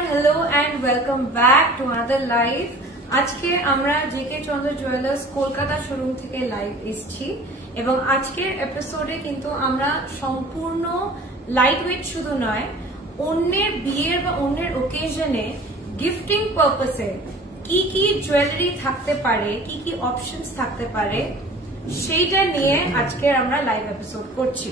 hello and welcome back to another live. আজকে আমরা JK চন্দ্র jewellers Kolkata showroom থেকে live এসেছি এবং আজকের এপিসোডে কিন্তু আমরা সম্পূর্ণ লাইট ওয়েট শুধু নয়, অন্যের বিয়ের বা অন্যের ওকেশনে গিফটিং পারপাসে কি কি জুয়েলারি থাকতে পারে, কি কি অপশনস থাকতে পারে, সেইটা নিয়ে আজকে আমরা লাইভ এপিসোড করছি।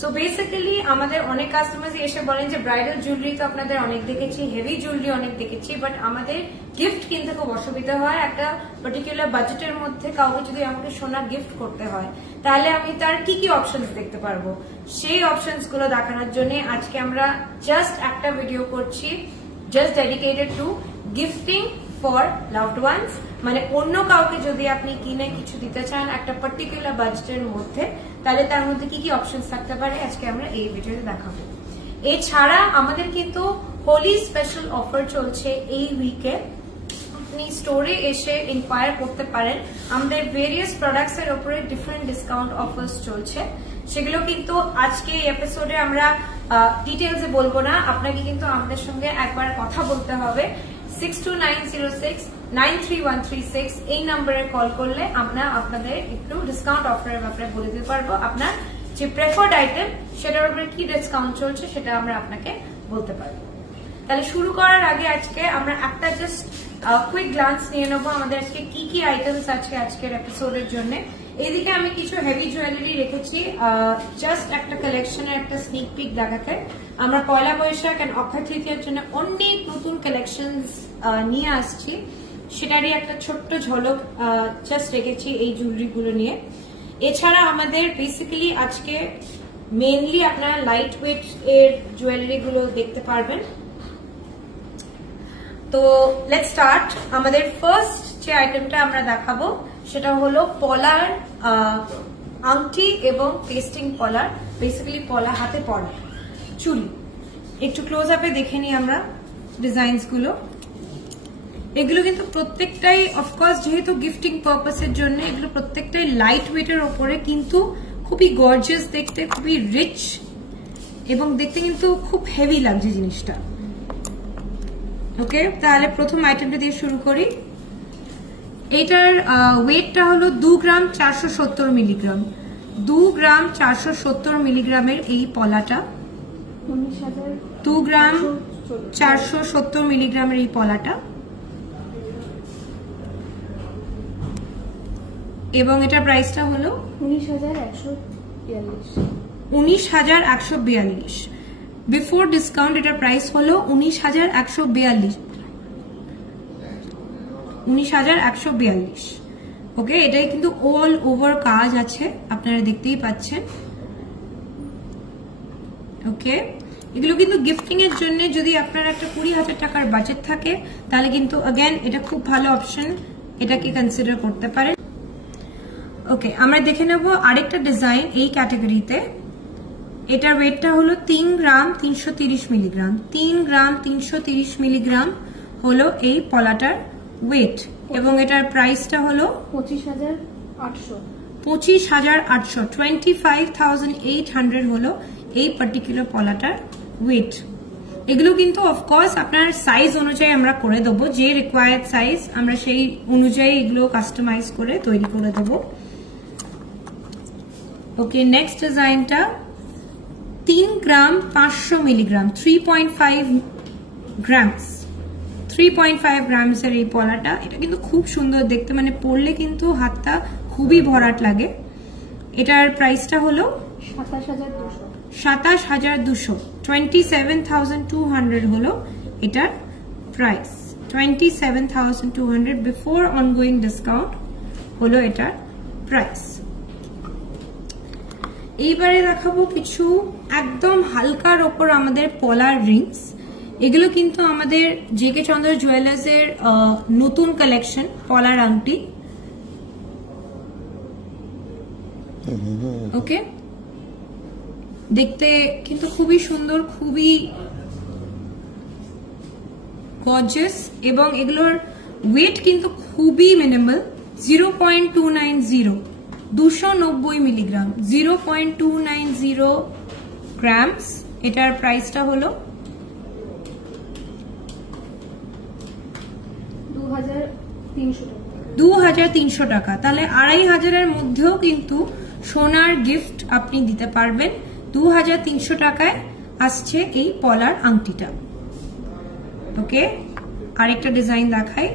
সো বেসিক্যালি আমাদের অনেক কাস্টমার্স এসে বলেন যে ব্রাইডাল জুয়েলারি তো আপনাদের অনেক দেখেছি, হেভি জুয়েলারি অনেক দেখেছি, বাট আমাদের গিফট কিনতে খুব অসুবিধা হয়। একটা পার্টিকুলার বাজেটের মধ্যে কাউকে যদি আমাকে সোনা গিফট করতে হয় তাহলে আমি তার কি কি অপশনস দেখতে পারবো, সেই অপশনস গুলো দেখানোর জন্য আজকে আমরা জাস্ট একটা ভিডিও করছি, just dedicated to gifting for loved ones. মানে অন্য কাউকে যদি আপনি কিনে কিছু দিতে চান একটা পার্টিকুলার বাজেটের মধ্যে, তাহলে তার মধ্যে কি কি অপশনস থাকতে পারে আজকে আমরা এই ভিডিওতে দেখাবো। এছাড়া আমাদের কিন্তু হোলি স্পেশাল অফার চলছে এই উইকে, আপনি স্টোরে এসে ইনকোয়ার করতে পারেন। আমাদের ভেরিয়াস প্রোডাক্টস এর উপরে ডিফারেন্ট ডিসকাউন্ট অফার্স চলছে, সেগুলো কিন্তু আজকে এই এপিসোডে আমরা ডিটেলসে বলবো না, আপনাকে কিন্তু আমাদের সঙ্গে একবার কথা বলতে হবে। 6290693136 এই নম্বরে কল করলে আমরা আপনাদের একটু ডিসকাউন্ট অফারের ব্যাপারে বলে দিতে পারবো। আপনার যে প্রেফার্ড আইটেম সেটার উপরে কি ডিসকাউন্ট চলছে সেটা আমরা আপনাকে বলতে পারবো। তাহলে শুরু করার আগে আজকে আমরা একটা জাস্ট কুইক গ্লান্স নিয়ে নেবো আমাদের আজকে কি কি আইটেমস আছে আজকের এপিসোডের জন্য। এইদিকে আমি কিছু হেভি জুয়েলারি রেখেছি, জাস্ট একটা কালেকশনের একটা স্নিক পিক দেখাতে। আমরা পয়লা বৈশাখ এন্ড অক্ষয় তৃতীয়ার জন্য অনেক নতুন কালেকশনস নিয়ে আসছি, সেটারই একটা ছোট্ট ঝলক জাস্ট রেখেছি এই জুয়েলারি গুলো নিয়ে। এছাড়া আমাদের বেসিক্যালি আজকে মেইনলি আপনারা লাইট ওয়েট এর জুয়েলারি গুলো দেখতে পারবেন। তো লেটস স্টার্ট। আমাদের ফার্স্ট যে আইটেমটা আমরা দেখাবো সেটা হলো পলার আংটি এবং পেস্টিং পলার, বেসিক্যালি পলা হাতে পরা চুড়ি। একটু ক্লোজ আপে দেখে নিই আমরা ডিজাইনস গুলো। এগুলো কিন্তু প্রত্যেকটাই অফকোর্স যেহেতু গিফটিং পারপাসের জন্য, এগুলো প্রত্যেকটাই লাইট ওয়েটের ওপরে, কিন্তু খুবই গর্জিয়াস দেখতে, খুবই রিচ এবং দেখতে কিন্তু খুব হেভি লাগছে জিনিসটা। ওকে, তাহলে প্রথম আইটেমটা দিয়ে শুরু করি। এইটার ওয়েটটা হলো 2 গ্রাম 470 মিলিগ্রাম। 2 গ্রাম 470 মিলিগ্রামের এই পলাটা, 2 গ্রাম 470 মিলিগ্রামের এই পলাটা, এবং এটার প্রাইসটা হলো 19,142। বিফোর ডিসকাউন্ট এটার প্রাইস হলো 19,142। ওকে, এটাই কিন্তু অল ওভার কাজ আছে, আপনারা দেখতেই পাচ্ছেন। ওকে, এগুলো কিন্তু গিফটিং এর জন্য, যদি আপনার একটা 20,000 টাকার বাজেট থাকে তাহলে কিন্তু অ্যাগেন এটা খুব ভালো অপশন, এটাকে কনসিডার করতে পারেন। ওকে, আমরা দেখে নেব আরেকটা ডিজাইন এই ক্যাটাগরিতে। এটার ওয়েটটা হলো 3 গ্রাম 330 মিলিগ্রাম। 3 গ্রাম 330 মিলিগ্রাম হলো এই পলাটার ওয়েট, এবং এটার প্রাইসটা হলো 25,800। 25,800 হলো এই পার্টিকুলার পলাটার ওয়েট। এগুলো কিন্তু অফকোর্স আপনার সাইজ অনুযায়ী আমরা করে দেবো, যে রিকোয়ার্ড সাইজ আমরা সেই অনুযায়ী এগুলো কাস্টমাইজ করে তৈরি করে দেবো। ওকে, নেক্সট ডিজাইনটা 3 গ্রাম 500 মিলিগ্রাম, 3.5 গ্রামস, 3.5 গ্রামস এর এই পলাটা। এটা কিন্তু খুব সুন্দর দেখতে, মানে পরলে কিন্তু হাতটা খুবই ভরাট লাগে। এটার প্রাইসটা হলো 27,200। 27,200 হলো এটার প্রাইস। 27,200 বিফোর অনগোয়িং ডিসকাউন্ট হলো এটার প্রাইস। এইবারে দেখাবো কিছু একদম হালকার ওপর আমাদের পলার রিংস। এগুলো কিন্তু আমাদের জেকে চন্দ্র জুয়েলার্স এর নতুন কালেকশন, পলার আংটি। ওকে, দেখতে কিন্তু খুবই সুন্দর, খুবই গর্জিয়াস, এবং এগুলোর ওয়েট কিন্তু খুবই মিনিমাল, 0.290, 290 মিলিগ্রাম, 0.290 গ্রামস। এটার প্রাইসটা হলো 2300 টাকা। তাহলে 2500 মধ্যেও কিন্তু সোনার গিফট আপনি দিতে পারবেন। 2300 টাকায় আসছে এই পলার আংটিটা। ওকে, আরেকটা ডিজাইন দেখাই।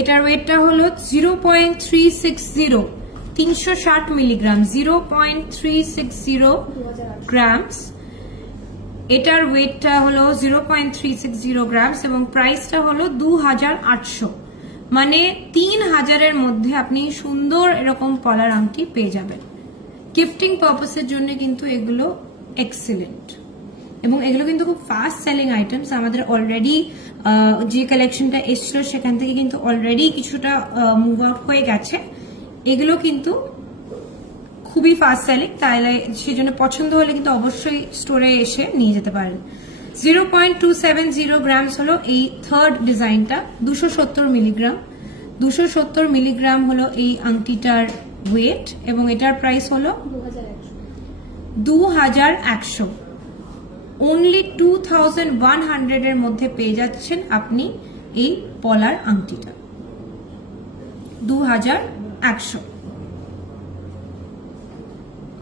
এটার ওয়েটটা হলো 0.360, 360 মিলিগ্রাম, 0.360 গ্রামস। এটার ওয়েটটা হলো 0.360 গ্রামস এবং প্রাইসটা হলো 2800। মানে 3000-এর মধ্যে আপনি সুন্দর এরকম পলার আংটি পেয়ে যাবেন। গিফটিং পারপাসের জন্য কিন্তু এগুলো এক্সিলেন্ট এবং এগুলো কিন্তু খুব ফাস্ট সেলিং আইটেমস। আমাদের অলরেডি যে কালেকশনটা এসছিল সেখান থেকে কিন্তু অলরেডি কিছুটা মুভ আউট হয়ে গেছে। এগুলো কিন্তু খুবই ফাস্ট সেলিং, তাহলে সেজন্য পছন্দ হলে কিন্তু অবশ্যই স্টোরে এসে নিয়ে যেতে পারেন। 0.270 গ্রামস হলো এই থার্ড ডিজাইনটা, 270 মিলিগ্রাম। 270 মিলিগ্রাম হলো এই আংটিটার ওয়েট এবং এটার প্রাইস হলো 2100। অনলি 2100 এর মধ্যে পেয়ে যাচ্ছেন আপনি এই পলার আংটিটা, 2100।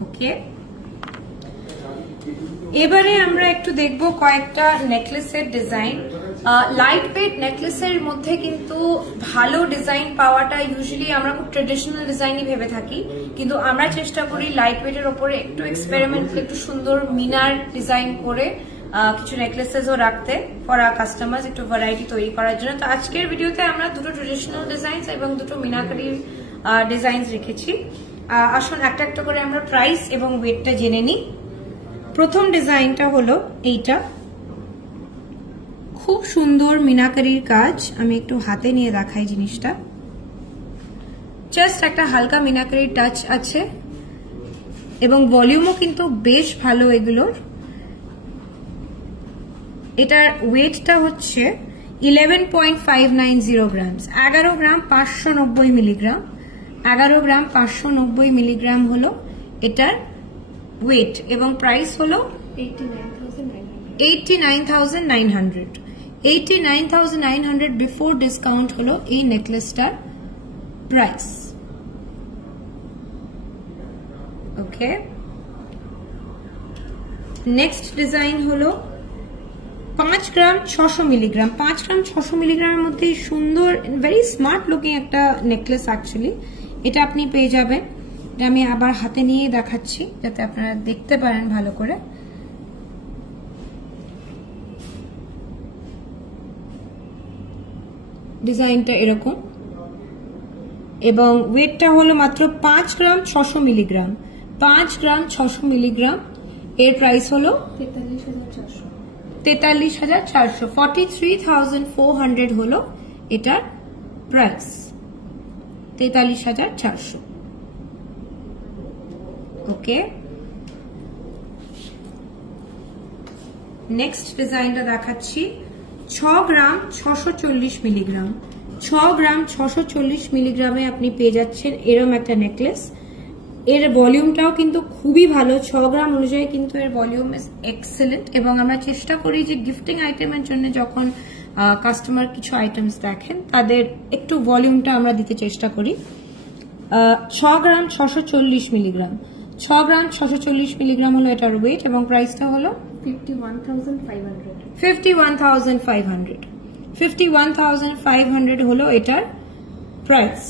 ওকে, এবারে আমরা একটু দেখব কয়েকটা নেকলেসের ডিজাইন। লাইট ওয়েট নেকলেসের মধ্যে কিন্তু ভালো ডিজাইন পাওয়াটা ইউজুয়ালি আমরা খুব ট্রেডিশনাল ডিজাইনই ভেবে থাকি, কিন্তু আমরা চেষ্টা করি লাইট ওয়েটের ওপরে একটু এক্সপেরিমেন্ট, একটু সুন্দর মিনার ডিজাইন করে কিছু নেকলেসেসও রাখতে ফর আওয়ার কাস্টমার্স, একটু ভ্যারাইটি তৈরি করার জন্য। তো আজকের ভিডিওতে আমরা দুটো ট্রেডিশনাল ডিজাইন এবং দুটো মিনাকারির ডিজাইন রেখেছি। আসুন একটা একটা করে আমরা প্রাইস এবং ওয়েটটা জেনে নিই। প্রথম ডিজাইনটা হলো এইটা, খুব সুন্দর মিনাকারির কাজ। আমি একটু হাতে নিয়ে দেখাই জিনিসটা। জাস্ট একটা হালকা মিনাকারির টাচ আছে এবং ভলিউমও কিন্তু বেশ ভালো এগুলোর। এটার ওয়েটটা হচ্ছে 11.590 গ্রামস, 11 গ্রাম 590 মিলিগ্রাম। 11 গ্রাম 590 মিলিগ্রাম হলো এটার ওয়েট এবং প্রাইস হলো 89,900। 89,900 বিফোর ডিসকাউন্ট হলো এই নেকলেসটার প্রাইস। ওকে, নেক্সট ডিজাইন হলো 5 গ্রাম 600 মিলিগ্রাম। 5 গ্রাম 600 মিলিগ্রামের মধ্যে সুন্দর ভেরি স্মার্ট লুকিং একটা নেকলেস অ্যাকচুয়ালি। এটা আপনি পেয়ে যাবেন। এটা আমি আবার হাতে নিয়ে দেখাচ্ছি যাতে আপনারা দেখতে পারেন ভালো করে। ডিজাইনটা এরকম এবং ওয়েটটা হলো মাত্র 5 গ্রাম 600 মিলিগ্রাম। 5 গ্রাম 600 মিলিগ্রাম, এর প্রাইস হলো 43,400। 43,400 হলো এটার প্রাইস, 43,400। ওকে, নেক্সট ডিজাইনটা দেখাচ্ছি 6 গ্রাম 640 মিলিগ্রাম। 6 গ্রাম 640 মিলিগ্রামে আপনি পেয়ে যাচ্ছেন এরম একটা নেকলেস। এর ভলিউমটাও কিন্তু খুবই ভালো, 6 গ্রাম অনুযায়ী কিন্তু এর ভলিউম ইজ এক্সেলেন্ট এবং আমরা চেষ্টা করি যে গিফটিং আইটেমের জন্য যখন কাস্টমার কিছু আইটেমস দেখেন তাদের একটু ভলিউমটা আমরা দিতে চেষ্টা করি। 6 গ্রাম 640 মিলিগ্রাম, 6 গ্রাম 640 মিলিগ্রাম হলো এটার ওয়েট এবং প্রাইসটা হলো 51,500। 51,500 হলো এটার প্রাইস।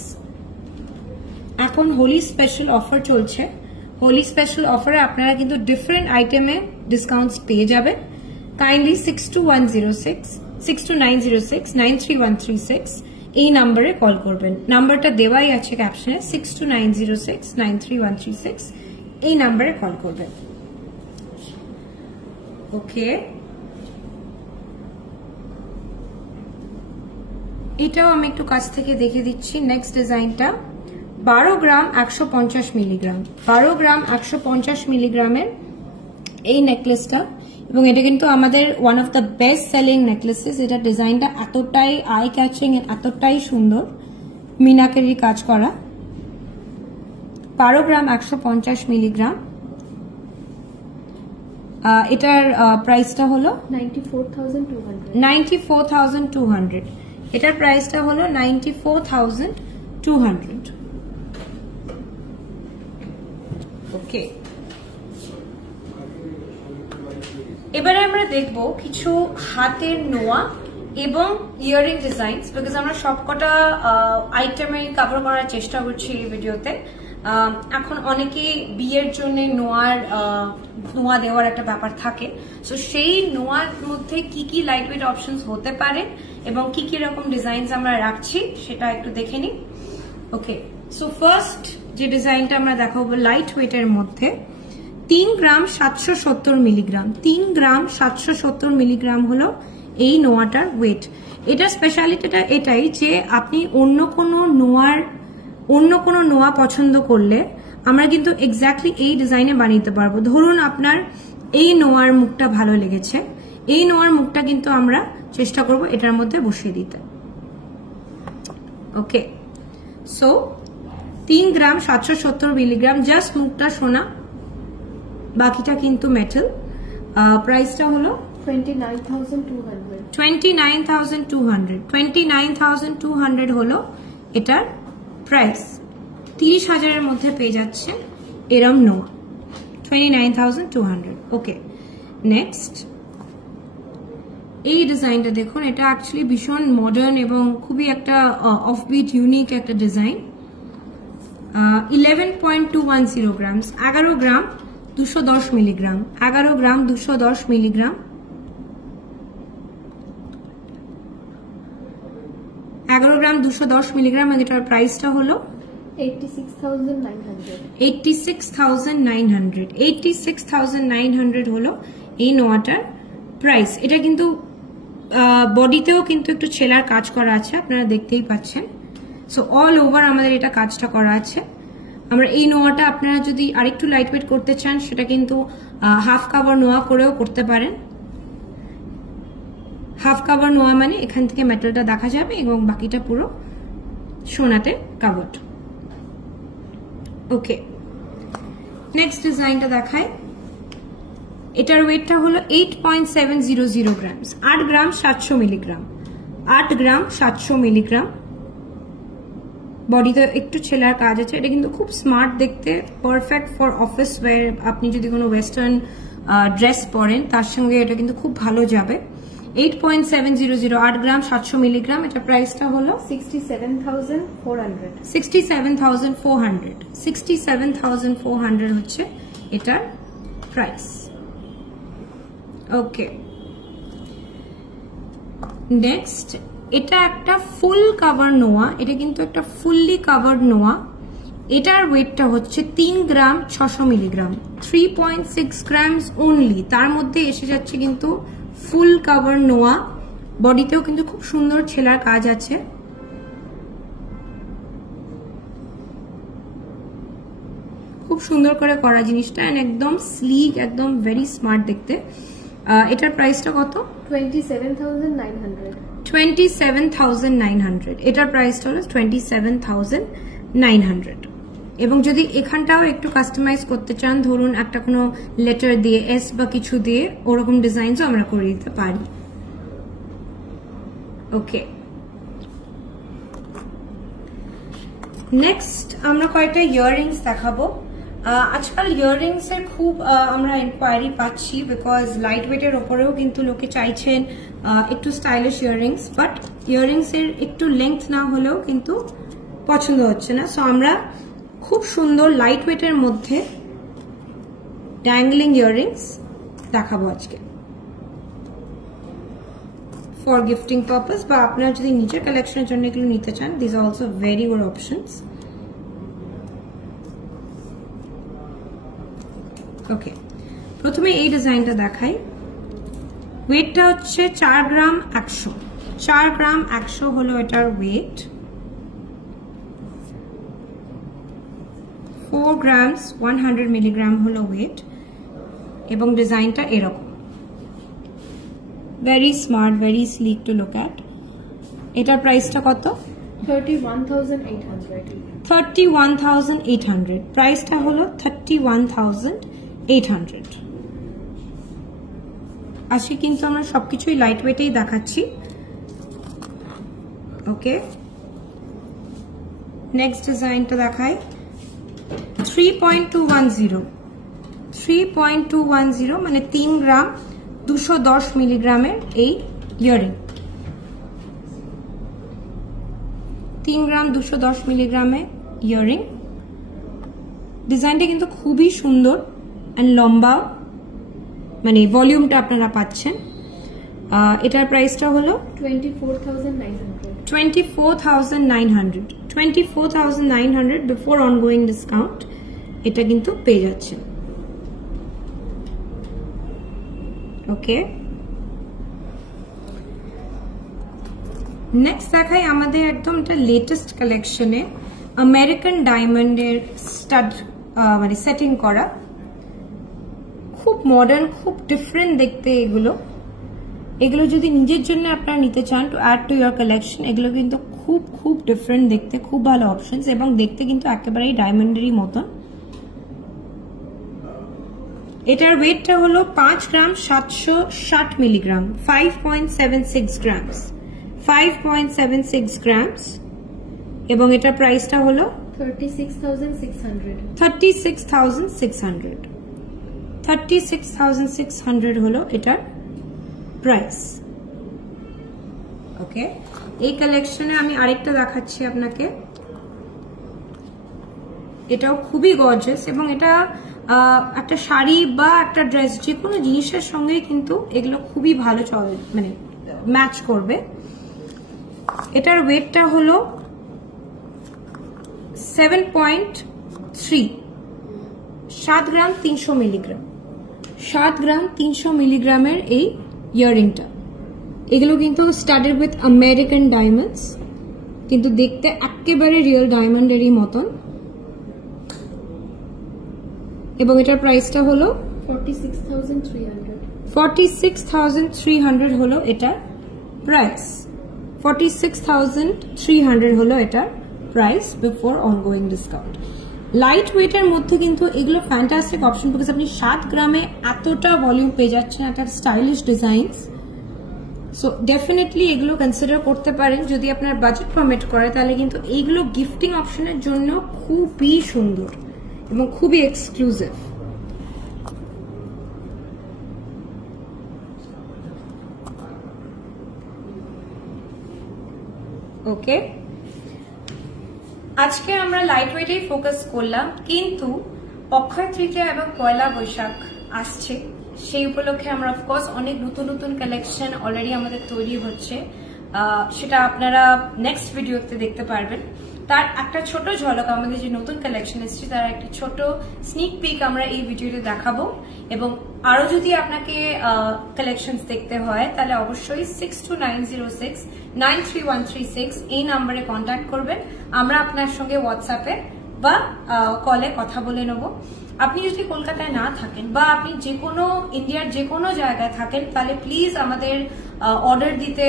এখন হোলি স্পেশাল অফার চলছে। হোলি স্পেশাল অফারে আপনারা কিন্তু ডিফারেন্ট আইটেমে ডিসকাউন্টস পেয়ে যাবেন। কাইন্ডলি 620906 এই নাম্বারে কল করবেন। নাম্বারটা দেওয়াই আছে ক্যাপশনে, 620906 এই নাম্বারে কল করবেন। ওকে, এটাও আমি একটু কাছ থেকে দেখে দিচ্ছি। নেক্সট ডিজাইনটা 12 গ্রাম 150 মিলিগ্রাম। 12 গ্রাম 150 মিলিগ্রামের এই নেকলেসটা এবং এটা কিন্তু আমাদের one of the best selling necklaces. এটা ডিজাইনটা এতটাই আই ক্যাচিং, এতটাই সুন্দর, মিনাকারির কাজ করা। 12 গ্রাম 150 মিলিগ্রাম এটার প্রাইসটা হলো 94,200 এটার প্রাইসটা হলো 94,200 ওকে এবারে আমরা দেখব কিছু হাতের নোয়া এবং ইয়ারিং ডিজাইনস বিকজ আমরা সবকটা আইটেমে কভার করার চেষ্টা করছি এই ভিডিওতে এখন অনেকে বিয়ের জন্য নোয়া দেওয়ার একটা ব্যাপার থাকে সো সেই নোয়ার মধ্যে কি কি লাইট ওয়েট অপশনস হতে পারে এবং কি কি রকম ডিজাইনস আমরা রাখছি সেটা একটু দেখে নিই ওকে সো ফার্স্ট যে ডিজাইনটা আমরা দেখাবো লাইট ওয়েটের মধ্যে 3 গ্রাম 770 মিলিগ্রাম 3 গ্রাম 770 মিলিগ্রাম হলো এই নোয়াটার ওয়েট এটা স্পেশালিটিটা এটাই যে আপনি অন্য কোনো নোয়া পছন্দ করলে আমরা কিন্তু এক্স্যাক্টলি এই ডিজাইনে বানিয়ে পারবো ধরুন আপনার এই নোয়ার মুখটা ভালো লেগেছে এই নোয়ার মুখটা কিন্তু আমরা চেষ্টা করব এটার মধ্যে বসিয়ে দিতে ওকে সো 3 গ্রাম 770 মিলিগ্রাম জাস্ট মুখটা সোনা বাকিটা কিন্তু মেটাল প্রাইসটা হলো 29,200 হলো এটার প্রাইস 30,000 এর মধ্যে পেয়ে যাচ্ছে এরম নোয়া 29,200 ওকে নেক্সট এই ডিজাইনটা দেখুন এটা অ্যাকচুয়ালি ভীষণ মডার্ন এবং খুবই একটা অফবিট ইউনিক একটা ডিজাইন 11.210 গ্রাম 11 গ্রাম 210 মিলিগ্রাম 11 গ্রাম 210 মিলিগ্রাম 11 গ্রাম 210 মিলিগ্রাম এটার প্রাইসটা হলো 86,900 হলো এই নোয়াটার প্রাইস এটা কিন্তু বডিতেও কিন্তু একটু ছেলার কাজ করা আছে আপনারা দেখতেই পাচ্ছেন সো অল ওভার আমাদের এটা কাজটা করা আছে আমরা এই নোয়াটা আপনারা যদি আরেকটু লাইট ওয়েট করতে চান সেটা কিন্তু হাফ কাভার নোয়া করেও করতে পারেন হাফ কাভার নোয়া মানে এখান থেকে মেটালটা দেখা যাবে এবং বাকিটা পুরো সোনাতে কাভার্ড ওকে নেক্সট ডিজাইনটা দেখায় এটার ওয়েটটা হলো 8.700 গ্রাম 8 গ্রাম 700 মিলিগ্রাম 8 গ্রাম 700 মিলিগ্রাম বডিতে একটু ছেলার কাজ আছে এটা কিন্তু খুব স্মার্ট দেখতে পারফেক্ট ফর অফিস ওয়্যার আপনি যদি কোনো ওয়েস্টার্ন ড্রেস পরেন তার সঙ্গে এটা কিন্তু খুব ভালো যাবে 8.700 8 গ্রাম 700 মিলিগ্রাম এটা প্রাইসটা হলো 67,400 হচ্ছে এটার প্রাইস ওকে নেক্সট এটা একটা ফুল কভার নোয়া এটা কিন্তু একটা ফুললি কভার্ড নোয়া এটার ওয়েটটা হচ্ছে 3 গ্রাম 600 মিলিগ্রাম 3.6 গ্রামস অনলি তার মধ্যে এসে যাচ্ছে কিন্তু ফুল কভার নোয়া বডিতেও কিন্তু খুব সুন্দর ছেলার কাজ আছে খুব সুন্দর করে করা জিনিসটা একদম স্লিক একদম ভেরি স্মার্ট দেখতে এটার প্রাইসটা কত 27,900 এটার প্রাইসটা হলো 27,900 এবং যদি এখানটাও একটু কাস্টমাইজ করতে চান ধরুন একটা কোনো লেটার দিয়ে এস বা কিছু দিয়ে ওরকম ডিজাইনসও আমরা করে দিতে পারি ওকে নেক্সট আমরা কয়েকটা ইয়াররিংস দেখাবো আজকাল ইয়াররিংস এর খুব আমরা ইনকোয়ারি পাচ্ছি বিকজ লাইট ওয়েটের ওপরেও কিন্তু লোকে চাইছেন একটু স্টাইলিশ ইয়াররিংস বাট ইয়াররিংস এর একটু লেংথ না হলেও কিন্তু পছন্দ হচ্ছে না সো আমরা খুব সুন্দর লাইট ওয়েটের মধ্যে ড্যাংলিং ইয়াররিংস দেখাবো আজকে ফর গিফটিং পারপাস বা আপনারা যদি নিজের কালেকশনের জন্য এগুলো নিতে চান this are also very good options okay প্রথমে এই ডিজাইনটা দেখাই ওয়েটটা হচ্ছে 4 গ্রাম 100 হলো এটার ওয়েট 4 গ্রামস 100 মিলিগ্রাম হলো ওয়েট এবং ডিজাইনটা এরকম very smart very slick to look at এটার প্রাইসটা কত 31,800 প্রাইসটা হলো 31,800 আজকে কিন্তু আমরা সবকিছুই লাইট ওয়েটেই দেখাচ্ছি। ওকে, নেক্সট ডিজাইনটা দেখাই। 3.210 মানে 3 গ্রাম 210 মিলিগ্রামের এই ইয়ারিং। 3 গ্রাম 210 মিলিগ্রামে ইয়ারিং। ডিজাইনটা কিন্তু খুবই সুন্দর এন্ড লম্বা, মানে ভলিউমটা আপনারা পাচ্ছেন। এটার প্রাইসটা হলো 24,900 বিফোর অনগোয়িং ডিসকাউন্ট এটা কিন্তু পেয়ে যাচ্ছেন। ওকে, নেক্সট দেখাই আমাদের একদম এটা লেটেস্ট কালেকশনে আমেরিকান ডায়মন্ডের স্টাড মানে সেটিং করা, খুব মডার্ন, খুব ডিফারেন্ট দেখতে এগুলো। এগুলো যদি নিজের জন্য আপনারা নিতে চান to add to your collection, এগুলো কিন্তু খুব খুব ডিফারেন্ট দেখতে, খুব ভালো অপশনস এবং দেখতে কিন্তু একেবারেই ডায়মন্ডেরই মতন। এটার ওয়েটটা হলো 5 গ্রাম 760 মিলিগ্রাম, 5.76 গ্রামস, 5.76 গ্রামস এবং এটার প্রাইসটা হলো 36,600 হলো এটার প্রাইস। ওকে, এই কালেকশনে আমি আরেকটা দেখাচ্ছি আপনাকে, এটাও খুবই গর্জিয়াস এবং এটা একটা শাড়ি বা একটা ড্রেস যে কোনো জিনিসের সঙ্গে কিন্তু এগুলো খুবই ভালো মানে ম্যাচ করবে। এটার ওয়েটটা হলো 7.3, 7 গ্রাম 300 মিলিগ্রাম, 7 গ্রাম 300 মিলিগ্রামের এই ইয়ারিংটা। এগুলো কিন্তু স্টাডেড উইথ আমেরিকান ডায়মন্ডস, কিন্তু দেখতে একেবারে রিয়েল ডায়মন্ডেরই মতন এবং এটার প্রাইসটা হলো 46,300 হলো এটার প্রাইস। 46,300 হলো এটার price before ongoing discount. Light ওয়েটের মধ্যে কিন্তু এগুলো ফ্যান্টাস্টিক অপশন, বিকজ আপনি 7 গ্রামে এতটা ভলিউম পেয়ে যাচ্ছেন, একটা স্টাইলিশ ডিজাইন। সো ডেফিনেটলি এগুলো কনসিডার করতে পারেন যদি আপনার বাজেট পারমিট করে, তাহলে কিন্তু এইগুলো গিফটিং অপশনের জন্য খুবই সুন্দর এবং খুবই এক্সক্লুসিভ। ওকে, আজকে আমরা লাইট ওয়েটেই ফোকাস করলাম, কিন্তু অক্ষয় তৃতীয়া এবং পয়লা বৈশাখ আসছে, সেই উপলক্ষে আমরা অফকোর্স অনেক নতুন নতুন কালেকশন অলরেডি আমাদের তৈরি হচ্ছে, সেটা আপনারা নেক্সট ভিডিওতে দেখতে পারবেন। তার একটা ছোট ঝলক আমাদের যে নতুন কালেকশন এসেছে তার একটা ছোট স্নিক পিক আমরা এই ভিডিওতে দেখাবো। এবং আরো যদি আপনাকে কালেকশনস দেখতে হয় তাহলে অবশ্যই 6290693136 এই নাম্বারে কন্ট্যাক্ট করবেন, আমরা আপনার সঙ্গে হোয়াটসঅ্যাপে বা কলে কথা বলে নেব। আপনি যদি কলকাতায় না থাকেন বা আপনি যে কোনো ইন্ডিয়ার যে কোনো জায়গায় থাকেন, তাহলে প্লিজ আমাদের অর্ডার দিতে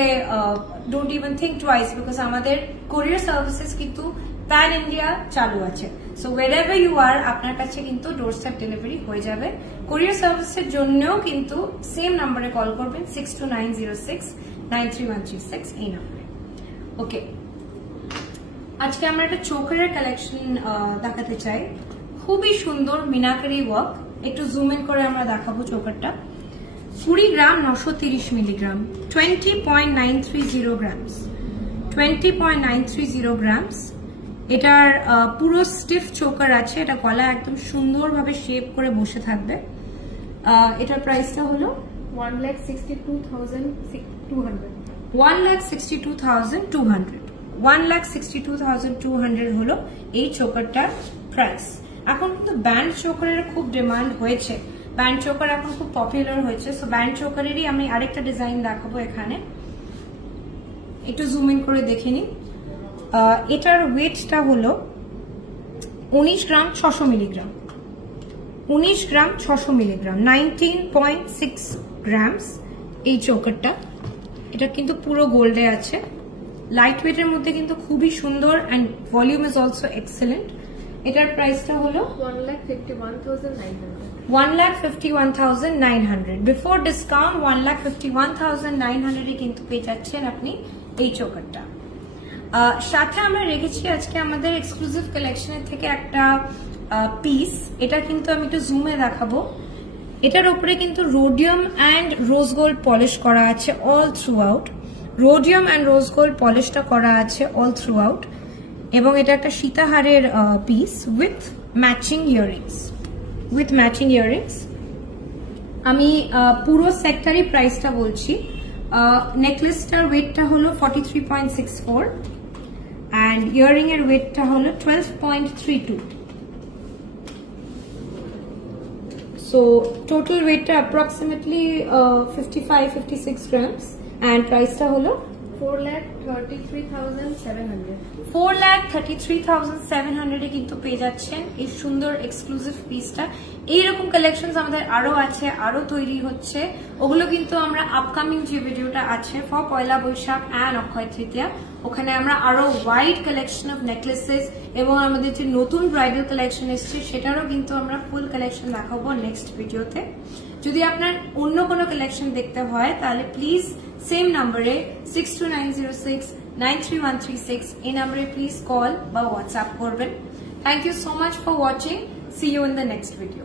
don't even think twice, because আমাদের কোরিয়ার সার্ভিসেস কিন্তু প্যান ইন্ডিয়া চালু আছে। সো wherever you are আপনার কাছে কিন্তু ডোরস্টেপ ডেলিভারি হয়ে যাবে। কোরিয়ার সার্ভিসের জন্যও কিন্তু সেম নাম্বারে কল করবেন, 6290693136 এই নাম্বারে। ওকে, আজকে আমরা একটা চোকারের কালেকশন দেখাতে চাই, খুবই সুন্দর মিনাকারি ওয়ার্ক। একটু জুম ইন করে আমরা দেখাবো চোকারটা। 20 গ্রাম 930 মিলিগ্রাম, 20.930 গ্রামস, 20.930 গ্রামস। এটার পুরো স্টিফ চোকার আছে, এটা গলা একদম সুন্দরভাবে শেপ করে বসে থাকবে। এটার প্রাইসটা হলো 1,62,200, 1,62,200, 1,62,200 হলো এই চোকারটার প্রাইস। এখন কিন্তু ব্যান্ড চোকারের খুব ডিমান্ড হয়েছে, ব্যান্ড চোকার এখন খুব পপুলার হয়েছে। সো ব্যান্ড চোকারেরই আমি আরেকটা ডিজাইন দেখাবো এখানে, একটু জুম ইন করে দেখে নিন। এটার ওয়েটটা হলো 19 গ্রাম 600 মিলিগ্রাম, 19 গ্রাম 600 মিলিগ্রাম, 19.6 গ্রামস এই চোকারটা। এটা কিন্তু পুরো গোল্ডে আছে, লাইট ওয়েটের মধ্যে কিন্তু খুবই সুন্দর and volume is also excellent. এটার প্রাইসটা হলো 1,51,900, 1,51,900 বিফোর ডিসকাউন্ট 1,51,900 কিন্তু পেয়ে যাচ্ছেন আপনি এই চোকারটা। সাথে আমরা রেখেছি আজকে আমাদের এক্সক্লুসিভ কালেকশনের থেকে একটা পিস, এটা কিন্তু আমি একটু জুমে দেখাবো। এটার উপরে কিন্তু rhodium and rose gold polish করা আছে all throughout, rhodium and rose gold পলিশটা করা আছে অল থ্রু আউট, এবং এটা একটা সীতাহারের পিস উইথ ম্যাচিং ইয়াররিংস। আমি পুরো সেক্টরই প্রাইসটা বলছি। নেকলেসটার ওয়েটটা হলো 43.64 অ্যান্ড ইয়াররিং এর ওয়েটটা হলো 12.32। So total weight approximately 55-56 grams and price ta holo 4,33,700 4,33,700 এ কিন্তু পেয়ে যাচ্ছেন এই সুন্দর এক্সক্লুসিভ পিসটা। এইরকম কালেকশনস আমাদের আরো আছে, আরো তৈরি হচ্ছে, ওগুলো কিন্তু আমরা আপকামিং যে ভিডিওটা আছে for Poila Boishakh and Akshaya Tritiya, ওখানে আমরা আরো ওয়াইড কালেকশন অফ নেকলেসেস এবং আমাদের যে নতুন ব্রাইডাল কালেকশন এসছে সেটারও কিন্তু আমরা ফুল কালেকশন দেখাবো নেক্সট ভিডিওতে। যদি আপনার অন্য কোনো কালেকশন দেখতে হয় তাহলে প্লিজ সেম নাম্বারে 6290693136 এই নাম্বারে প্লিজ কল বা হোয়াটসঅ্যাপ করবেন। Thank you so much for watching, see you in the next video.